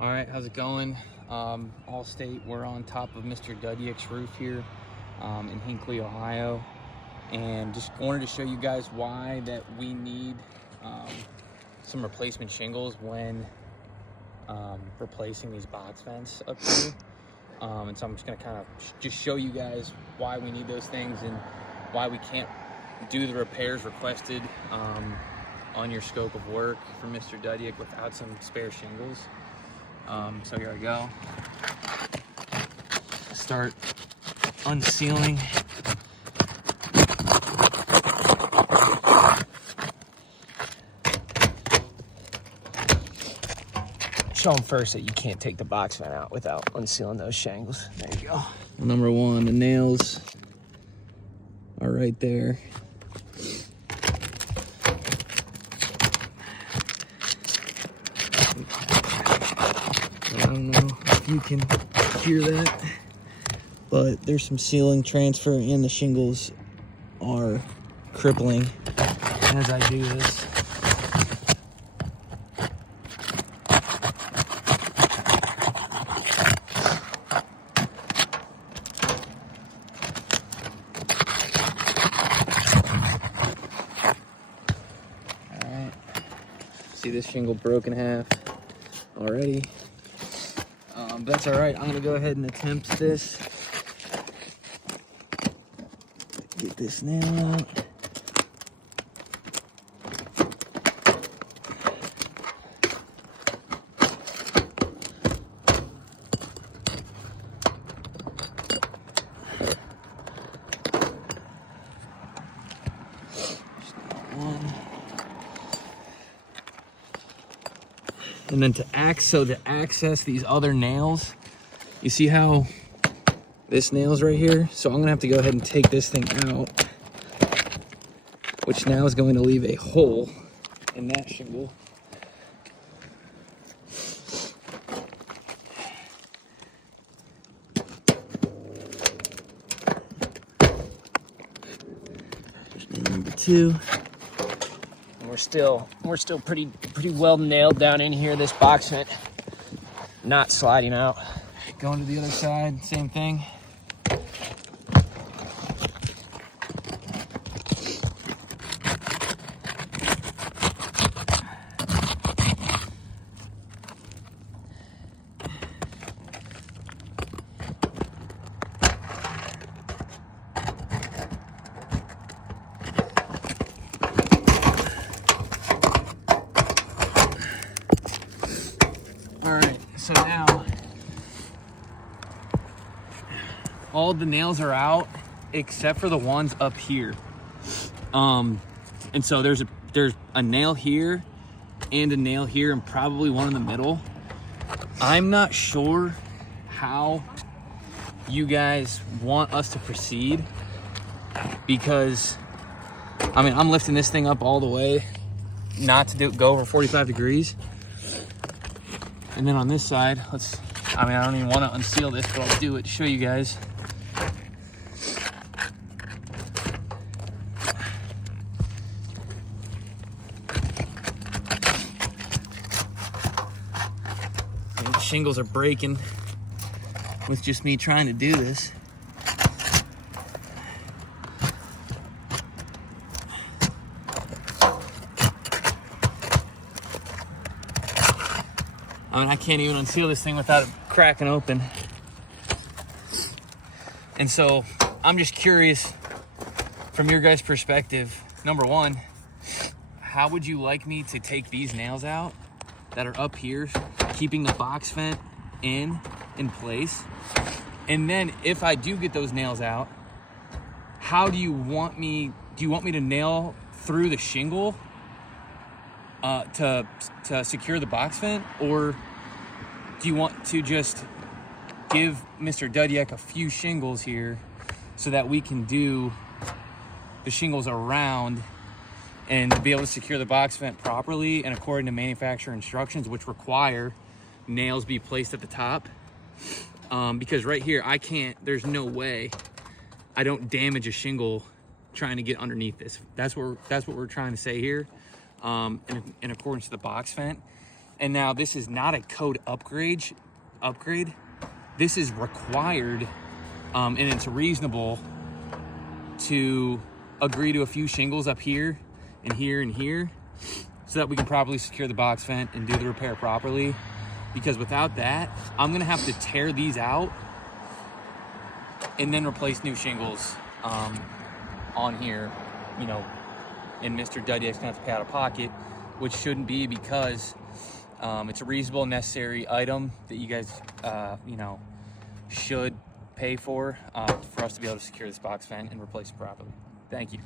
All right, how's it going? All state, we're on top of Mr. Dudyak's roof here in Hinckley, Ohio. And just wanted to show you guys why that we need some replacement shingles when replacing these box vents up here. And so I'm just gonna kind of just show you guys why we need those things and why we can't do the repairs requested on your scope of work for Mr. Dudyak without some spare shingles. So here I go. Start unsealing. Show them first that you can't take the box vent out without unsealing those shingles. There you go. Number one, the nails are right there. I don't know if you can hear that, but there's some sealing transfer and the shingles are crippling as I do this. Alright, see this shingle broke in half already. But that's alright, I'm gonna go ahead and attempt this. Get this nail out. And then to access these other nails, you see how this nail's right here? So I'm gonna have to go ahead and take this thing out, which now is going to leave a hole in that shingle. Number two. We're still pretty well nailed down in here. This box vent not sliding out. Going to the other side, same thing. All right, so now all the nails are out except for the ones up here. And so there's a nail here and a nail here and probably one in the middle. I'm not sure how you guys want us to proceed because I mean, I'm lifting this thing up all the way not to go over 45 degrees. And then on this side, I don't even want to unseal this, but I'll do it to show you guys. And the shingles are breaking with just me trying to do this. I mean, I can't even unseal this thing without it cracking open. And so I'm just curious from your guys' perspective, number one, how would you like me to take these nails out that are up here, keeping the box vent in place? And then if I do get those nails out, how do you want me to nail through the shingle to secure the box vent, or do you want to just give Mr. Dudyak a few shingles here so that we can do the shingles around and be able to secure the box vent properly and according to manufacturer instructions, which require nails be placed at the top? Because right here, there's no way I don't damage a shingle trying to get underneath this. That's what we're trying to say here, in accordance to the box vent. And now this is not a code upgrade. This is required, and it's reasonable to agree to a few shingles up here and here and here so that we can properly secure the box vent and do the repair properly. Because without that, I'm gonna have to tear these out and then replace new shingles on here, you know, and Mr. Dudyak's gonna have to pay out of pocket, which shouldn't be, because it's a reasonable and necessary item that you guys, you know, should pay for us to be able to secure this box vent and replace it properly. Thank you.